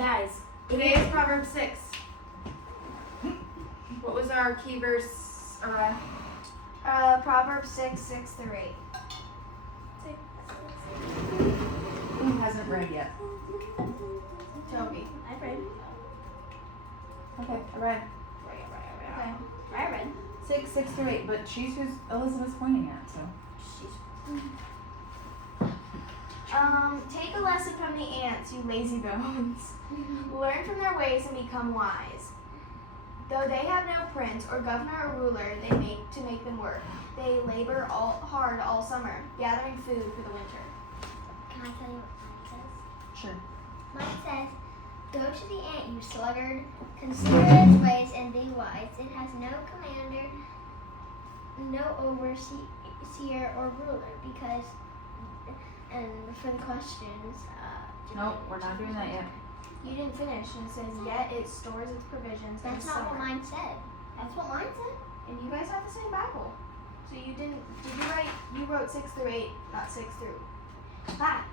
Guys, today is Proverb 6. What was our key verse, Ariah? Proverbs 6:6-8. Who hasn't read yet? Toby. I've read. Okay, Ariah. Okay. I read. 6:6-8, but she's who Elizabeth's pointing at, so. Take a lesson from the ants, you lazy bones. Learn from their ways and become wise. Though they have no prince or governor or ruler, they make them work. They labor hard all summer, gathering food for the winter. Can I tell you what mine says? Sure. Mine says, go to the ant, you sluggard. Consider its ways and be wise. It has no commander, no overseer or ruler. Because, and for the questions, Nope, we're not doing that yet. You didn't finish, and it says, yet it stores its provisions. that's not what mine said. That's what mine said. And you guys have the same Bible. So you didn't, you wrote 6-8, not 6 through.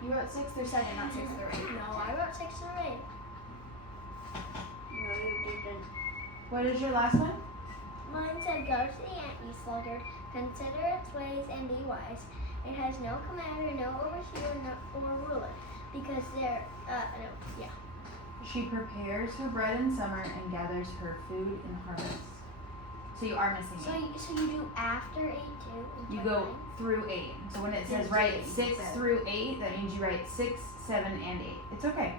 You wrote 6-7, not 6-8. No, I wrote 6 or 8. No, you didn't. What is your last one? Mine said, go to the ant, you sluggard. Consider its ways and be wise. It has no commander, no overseer, or ruler. Because they're, She prepares her bread in summer and gathers her food in harvest. So you are missing 8. So you do after 8 too? You go through 8. So when it says write 6 through 8, that means you write 6, 7, and 8. It's okay.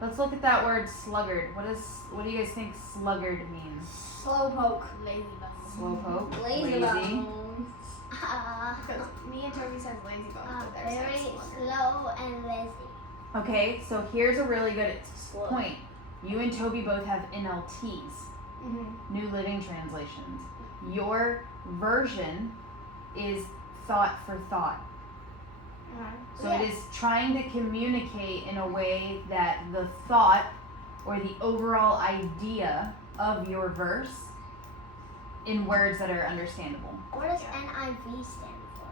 Let's look at that word sluggard. What do you guys think sluggard means? Slowpoke. Lazy bones. Slowpoke. Lazy bones. Because me and Toby says lazy bones, but they're Very saying slugger. slow and lazy. Okay, so here's a really good point. You and Toby both have NLTs, New Living Translations. Your version is thought for thought. So it is trying to communicate in a way that the thought or the overall idea of your verse in words that are understandable. What does NIV stand for?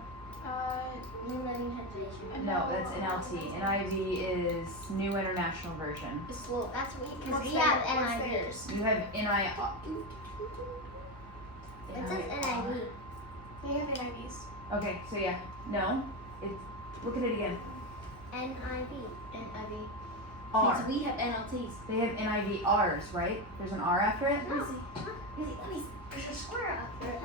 New Living Translation. No, that's NLT. NIV is New International Version. Well, that's what because What's we have theirs? NIV. You have NI. It says NIV. They have NIVs. Okay, so yeah, no. Look at it again. NIV. NIV. R. Since we have NLTs. They have NIV-Rs, right? There's an R after it? No. There's a square up there.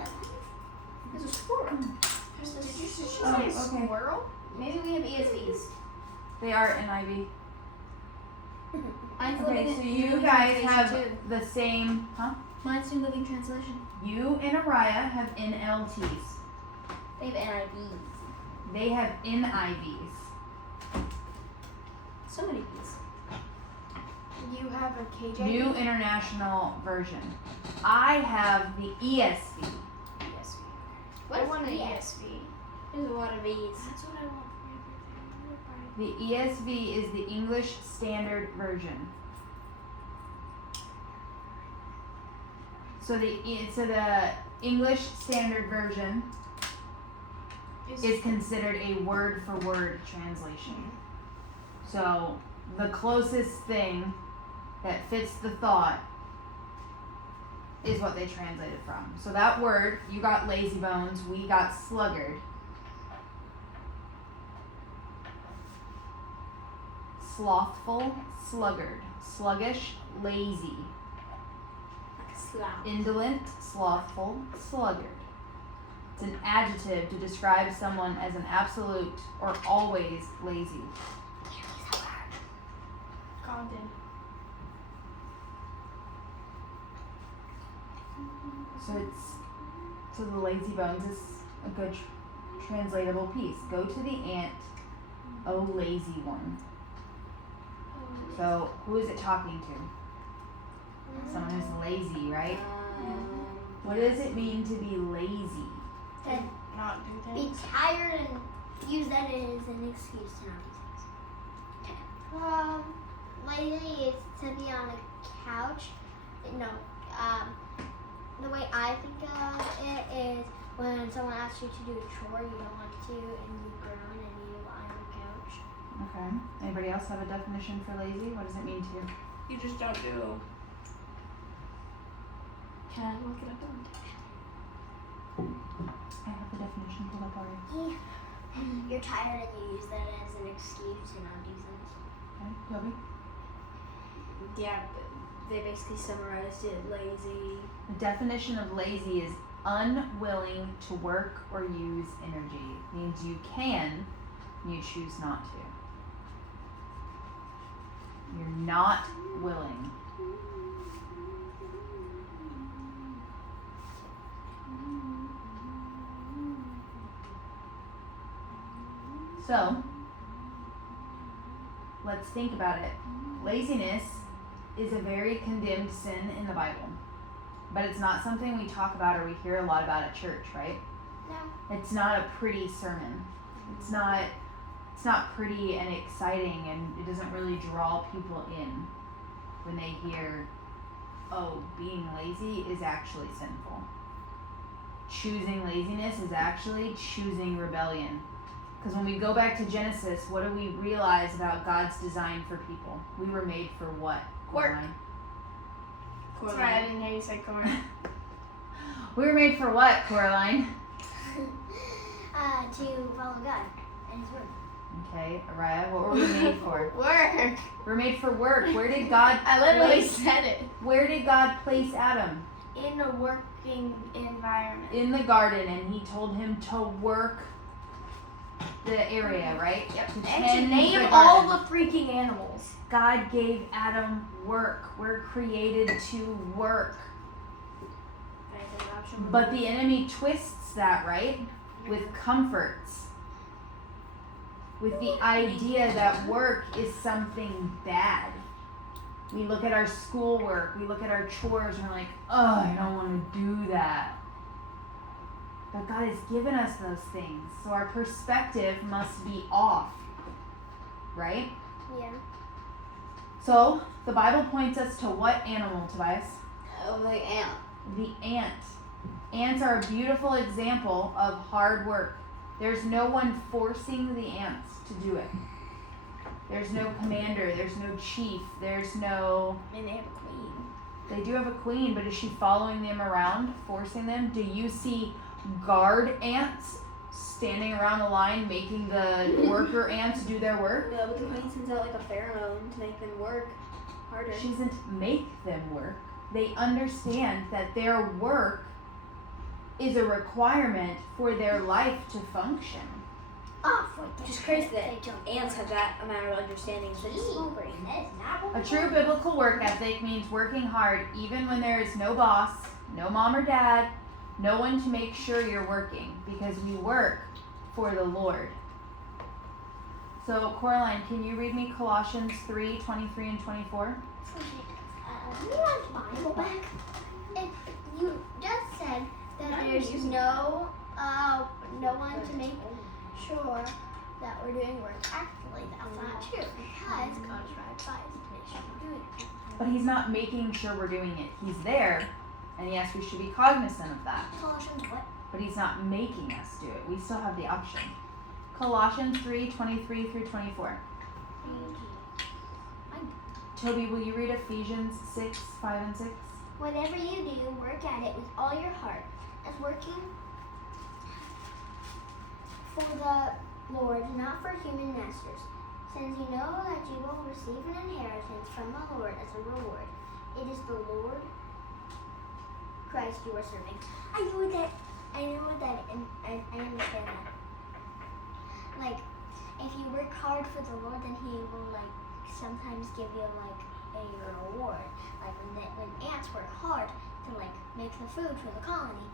There's a squirrel. Did you say okay. squirrel? Maybe we have ESVs. They are NIV. Mine's Okay, living so New you Living guys Translation have too. the same, huh? Mine's New Living Translation. You and Ariah have NLTs. They have NIVs. They have NIVs. So many V's. You have a KJ. New International Version. I have the ESV. ESV. What I is want an ESV? ESV. There's a lot of V's. That's what I want for everything. The ESV is the English Standard Version. So the English Standard Version is considered a word-for-word translation. So the closest thing that fits the thought is what they translated from. So that word, you got lazy bones, we got sluggard. Slothful, sluggard. Sluggish, lazy. Like a sloth. Indolent, slothful, sluggard. It's an adjective to describe someone as an absolute or always lazy. Condon. So the lazy bones is a good translatable piece. Go to the ant, O lazy one. So who is it talking to? Someone who's lazy, right? What does it mean to be lazy? To Not do be things. tired and use that as an excuse to not do things. Lazy is to be on a couch. No, the way I think of it is when someone asks you to do a chore you don't want to and you groan and you lie on the couch. Okay. Anybody else have a definition for lazy? What does it mean to you? You just don't do. Can I look it up on I have the definition pulled up already. You're tired and you use that as an excuse to not do things. Okay, Toby? Yeah, they basically summarized it lazy. The definition of lazy is unwilling to work or use energy. Means you can, you choose not to. You're not willing. So, let's think about it. Laziness is a very condemned sin in the Bible. But it's not something we talk about or we hear a lot about at church, right? No. It's not a pretty sermon. It's not pretty and exciting, and it doesn't really draw people in when they hear, oh, being lazy is actually sinful. Choosing laziness is actually choosing rebellion. Because when we go back to Genesis, what do we realize about God's design for people? We were made for what? Work. Coraline? That's right, I didn't hear you say corn. We were made for what, Coraline? To follow God and His word. Okay, Araya, what were we made for? Work. We're made for work. Where did God I literally place, said it. where did God place Adam? In a working environment. In the garden, and he told him to work the area, right? Yep. To And to tend name the all garden. the freaking animals. God gave Adam work. We're created to work. But the enemy twists that, right? With comforts. With the idea that work is something bad. We look at our schoolwork, we look at our chores, and we're like, oh, I don't want to do that. But God has given us those things. So our perspective must be off. Right? Yeah. So the Bible points us to what animal, Tobias? Oh, the ant. The ant. Ants are a beautiful example of hard work. There's no one forcing the ants to do it. There's no commander, there's no chief, there's no... And they have a queen. They do have a queen, but is she following them around, forcing them? Do you see guard ants standing around the line making the worker ants do their work? No, but the queen sends out like a pheromone to make them work harder. She doesn't make them work. They understand that their work is a requirement for their life to function. Which is crazy that ants have that amount of understanding. Such a small brain. A true biblical work ethic means working hard even when there is no boss, no mom or dad, no one to make sure you're working, because we work for the Lord. So, Coraline, can you read me Colossians 3:23 and 24? You want the Bible back? If you just said that there's no one to make sure that we're doing work. Actually, that's not true, because God is right by us to make sure we're doing it. But he's not making sure we're doing it. He's there, and yes, we should be cognizant of that. Colossians what? But he's not making us do it. We still have the option. Colossians 3:23 through 24. Toby, will you read Ephesians 6:5 and 6? Whatever you do, work at it with all your heart, as working for the Lord, not for human masters, since you know that you will receive an inheritance from the Lord as a reward. It is the Lord Christ you are serving. I know that, and I understand that. Like, if you work hard for the Lord, then He will, like, sometimes give you, like, a reward. Like, when ants work hard to, like, make the food for the colony,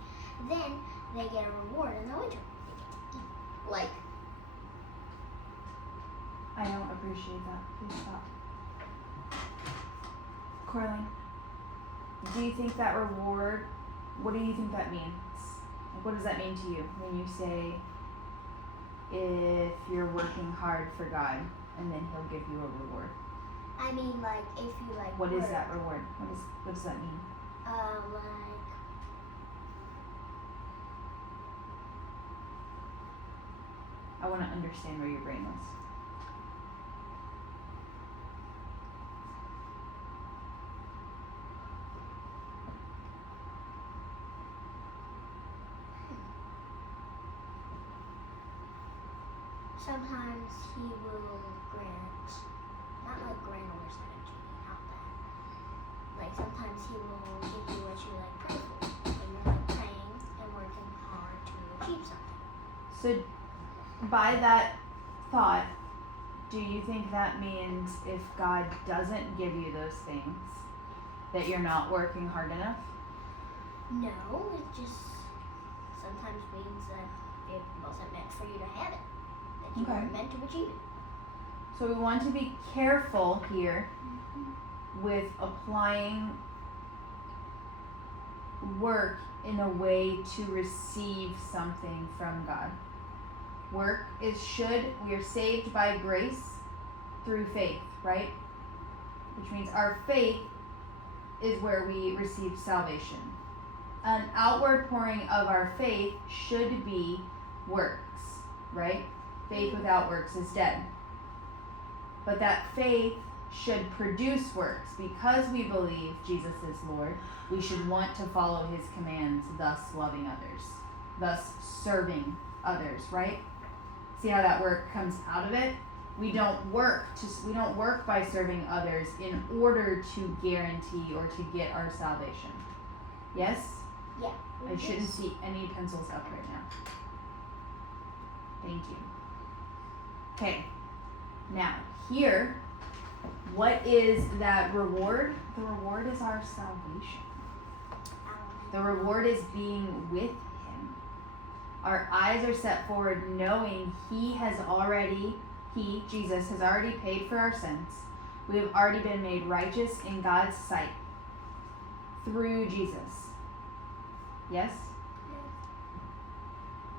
then they get a reward in the winter. They get to eat. Like, I don't appreciate that. Please stop. Coraline, do you think that reward, what do you think that means? Like, what does that mean to you when you say, if you're working hard for God, and then He'll give you a reward? I mean, like, if you, like, What work, is that reward? What does that mean? like, I want to understand where your brain was. sometimes he will grant, not like grant or strategy, not that. Like sometimes he will give you what you like pray for. When you're like praying and working hard to achieve something. So, by that thought, do you think that means if God doesn't give you those things, that you're not working hard enough? No, it just sometimes means that it wasn't meant for you to have it. That you Okay. weren't meant to achieve it. So we want to be careful here with applying work in a way to receive something from God. Work is we are saved by grace through faith, right? Which means our faith is where we receive salvation. An outward pouring of our faith should be works, right? Faith without works is dead. But that faith should produce works. Because we believe Jesus is Lord, we should want to follow his commands, thus loving others, thus serving others, right? See how that work comes out of it? We don't work by serving others in order to guarantee or to get our salvation. Yes? Yeah. I shouldn't see any pencils up right now. Thank you. Okay. Now, here, what is that reward? The reward is our salvation. The reward is being with him. Our eyes are set forward knowing Jesus, has already paid for our sins. We have already been made righteous in God's sight through Jesus. Yes?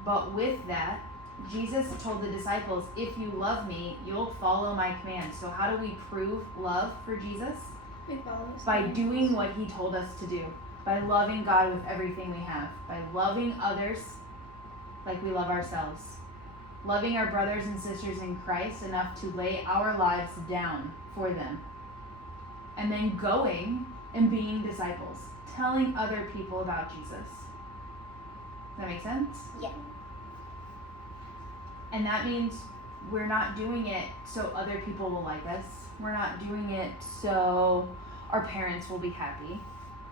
But with that, Jesus told the disciples, if you love me, you'll follow my commands. So how do we prove love for Jesus? We follow his By commands. doing what he told us to do. By loving God with everything we have. By loving others like we love ourselves. Loving our brothers and sisters in Christ enough to lay our lives down for them. And then going and being disciples. Telling other people about Jesus. Does that make sense? Yeah. And that means we're not doing it so other people will like us. We're not doing it so our parents will be happy.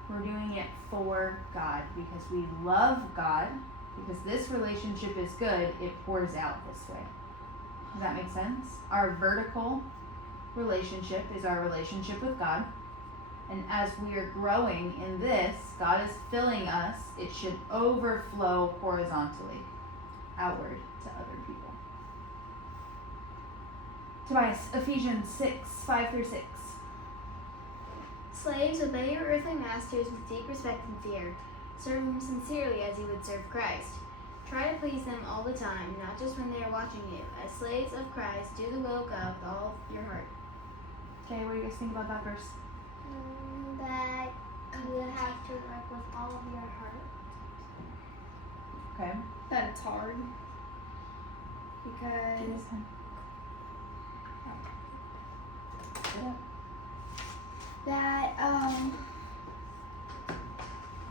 We're doing it for God because we love God. Because this relationship is good, it pours out this way. Does that make sense? Our vertical relationship is our relationship with God. And as we are growing in this, God is filling us. It should overflow horizontally, outward to other people. Tobias, Ephesians 6, 5-6. Slaves, obey your earthly masters with deep respect and fear. Serve them sincerely as you would serve Christ. Try to please them all the time, not just when they are watching you. As slaves of Christ, do the will of God with all your heart. Okay, what do you guys think about that verse? That you have to work with all of your heart. Okay. That it's hard. Do Because this time. that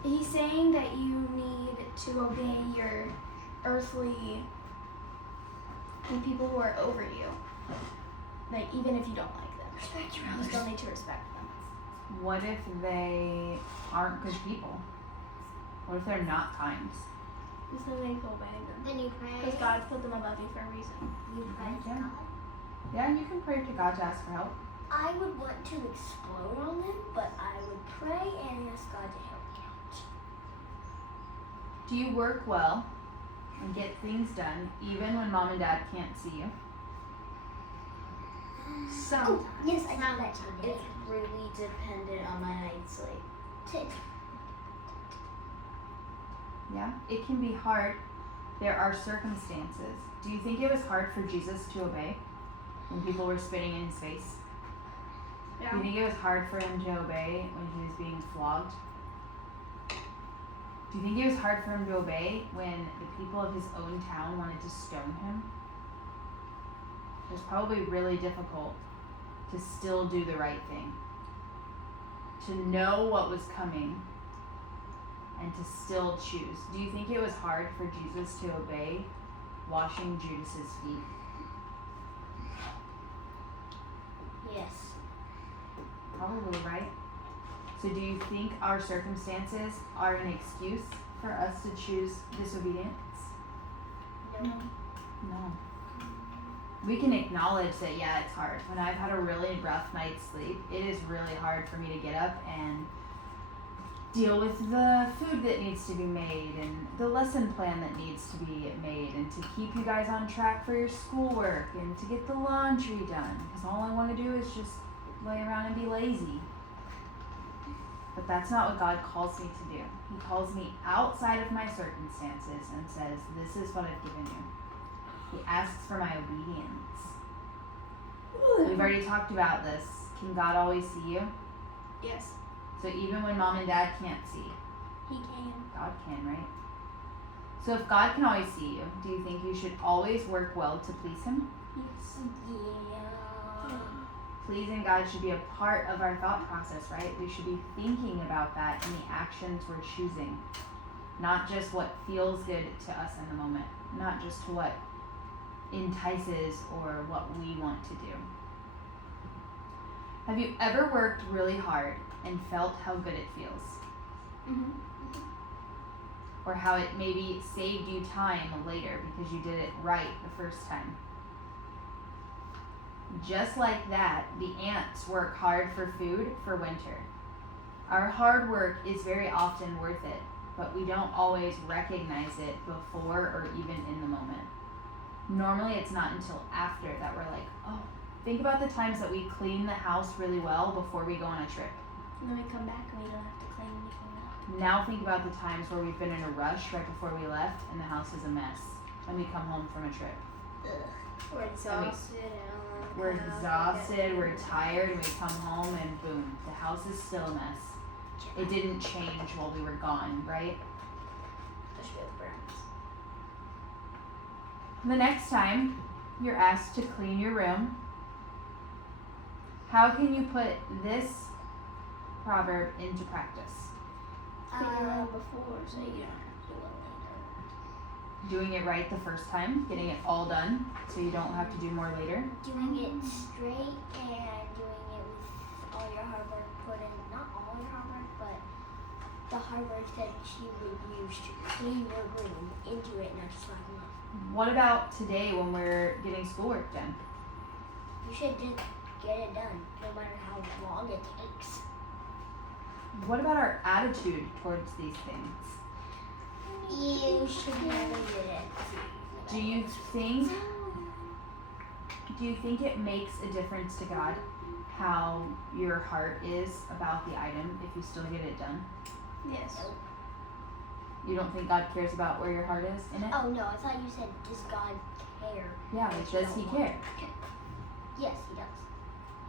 he's saying that you need to obey your earthly and people who are over you. Like even if you don't like them. Respect your You still need to respect them. What if they aren't good people? What if they're not kind? You still need to obey them. Then you pray. Because God's put them above you for a reason. You pray to Yeah. God. Yeah, you can pray to God to ask for help. I would want to explode on them, but I would pray and ask God to help me out. Do you work well and get things done even when mom and dad can't see you? Sometimes. Yes, I found that too. It's really dependent on my night's sleep. Yeah, it can be hard. There are circumstances. Do you think it was hard for Jesus to obey when people were spitting in his face? Do you think it was hard for him to obey when he was being flogged? Do you think it was hard for him to obey when the people of his own town wanted to stone him? It was probably really difficult to still do the right thing. To know what was coming and to still choose. Do you think it was hard for Jesus to obey washing Judas's feet? Probably, right? So do you think our circumstances are an excuse for us to choose disobedience? No. No. We can acknowledge that, yeah, it's hard. When I've had a really rough night's sleep, it is really hard for me to get up and deal with the food that needs to be made and the lesson plan that needs to be made and to keep you guys on track for your schoolwork and to get the laundry done. Because all I want to do is just lay around and be lazy. But that's not what God calls me to do. He calls me outside of my circumstances and says, this is what I've given you. He asks for my obedience. We've already talked about this. Can God always see you? Yes. So even when mom and dad can't see, He can. God can, right? So if God can always see you, do you think you should always work well to please Him? Yes. Yeah. Pleasing God should be a part of our thought process, right? We should be thinking about that in the actions we're choosing. Not just what feels good to us in the moment. Not just what entices or what we want to do. Have you ever worked really hard and felt how good it feels? Mhm. Or how it maybe saved you time later because you did it right the first time? Just like that, the ants work hard for food for winter. Our hard work is very often worth it, but we don't always recognize it before or even in the moment. Normally it's not until after that we're like, oh, think about the times that we clean the house really well before we go on a trip. And then we come back and we don't have to clean anything up. Now think about the times where we've been in a rush right before we left and the house is a mess and we come home from a trip. We're exhausted and all that. We're exhausted, we're tired, and we come home and boom, the house is still a mess. It didn't change while we were gone, right? Especially with browns. The next time you're asked to clean your room, how can you put this proverb into practice? Clean your room before so you don't have to do it later. Doing it right the first time, getting it all done so you don't have to do more later. Doing it straight and doing it with all your hard work put in, not all your hard work, but the hard work that you would use to clean your room into it, not just slacking off. What about today when we're getting schoolwork done? You should just get it done, no matter how long it takes. What about our attitude towards these things? You should never do it. Do you think it makes a difference to God how your heart is about the item if you still get it done? Yes. You don't think God cares about where your heart is in it? Oh no, I thought you said, does God care? Yeah, does He care? Yes, He does.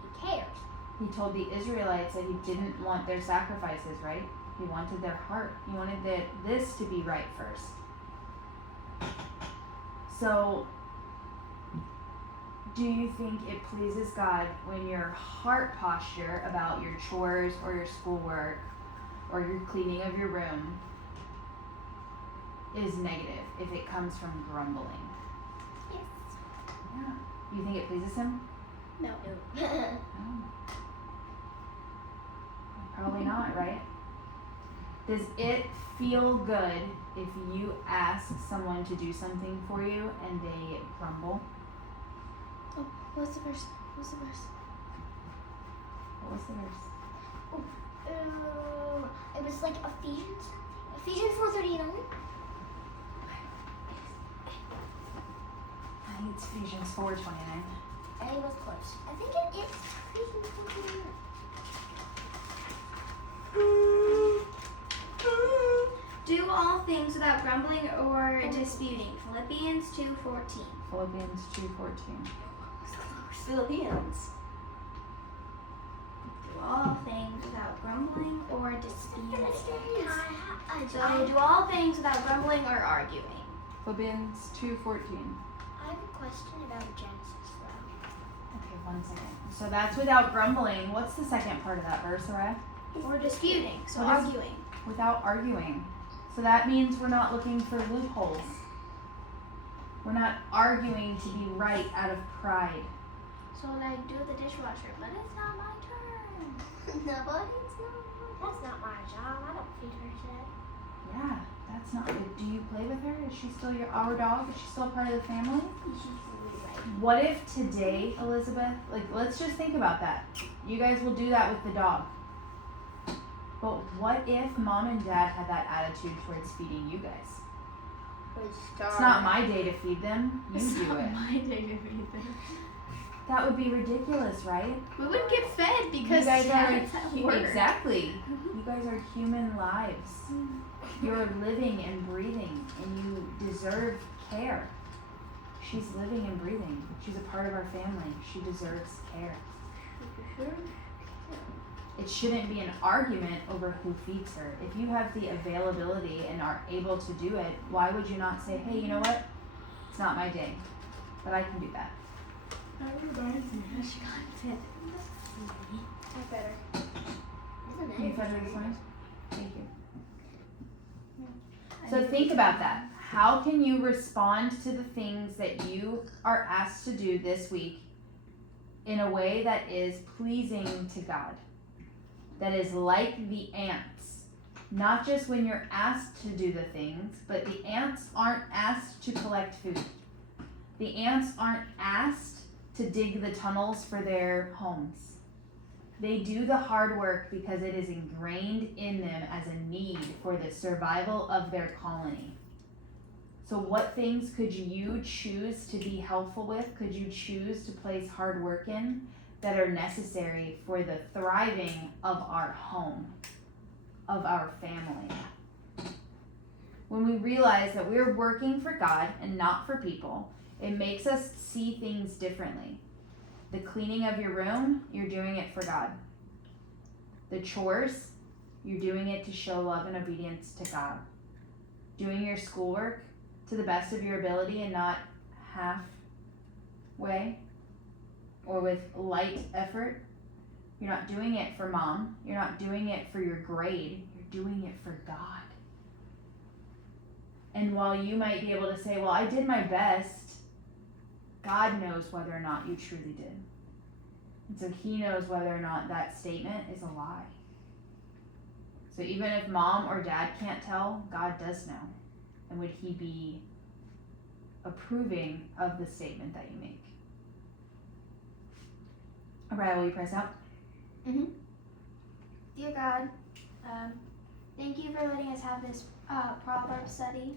He cares. He told the Israelites that He didn't want their sacrifices, right? He wanted their heart. He wanted this to be right first. So, do you think it pleases God when your heart posture about your chores or your schoolwork or your cleaning of your room is negative if it comes from grumbling? Yes. Yeah. You think it pleases Him? No. No. Probably not, right? Does it feel good if you ask someone to do something for you and they grumble? Oh, what's the verse? What's the verse? What was the verse? It was like Ephesians 4:39. I think it's Ephesians 4:29. I think it was close. I think it is Ephesians 4:29. Do all things without grumbling or disputing. Philippians 2:14. Philippians 2:14. Philippians. Do all things without grumbling or disputing. So do all things without grumbling or arguing. Philippians 2:14. I have a question about Genesis though. Okay, 1 second. So that's without grumbling. What's the second part of that verse, Araya? Or disputing. So What is- arguing. Without arguing. So that means we're not looking for loopholes. We're not arguing to be right out of pride. So when I do the dishwasher, but it's not my turn. Nobody's not. That's not my job. I don't feed her today. Yeah, that's not good. Do you play with her? Is she still our dog? Is she still part of the family? She's really right. What if today, Elizabeth, like let's just think about that. You guys will do that with the dog. But what if mom and dad had that attitude towards feeding you guys? It's not my day to feed them. You do it. My day to feed them. That would be ridiculous, right? We wouldn't get fed because you guys Dad's at work. exactly. You guys are human lives. You're living and breathing, and you deserve care. She's living and breathing. She's a part of our family. She deserves care. It shouldn't be an argument over who feeds her. If you have the availability and are able to do it, why would you not say, hey, you know what? It's not my day, but I can do that. That reminds me. She got fed. I better. Can you fed her this morning? Thank you. So think about that. How can you respond to the things that you are asked to do this week in a way that is pleasing to God? That is like the ants. Not just when you're asked to do the things, but the ants aren't asked to collect food. The ants aren't asked to dig the tunnels for their homes. They do the hard work because it is ingrained in them as a need for the survival of their colony. So what things could you choose to be helpful with? Could you choose to place hard work in that are necessary for the thriving of our home, of our family? When we realize that we're working for God and not for people, it makes us see things differently. The cleaning of your room, you're doing it for God. The chores, you're doing it to show love and obedience to God. Doing your schoolwork to the best of your ability and not halfway or with light effort. You're not doing it for mom. You're not doing it for your grade. You're doing it for God. And while you might be able to say, well, I did my best, God knows whether or not you truly did. And so he knows whether or not that statement is a lie. So even if mom or dad can't tell, God does know. And would he be approving of the statement that you make? All right, will you press out? Dear God, thank you for letting us have this Proverb study.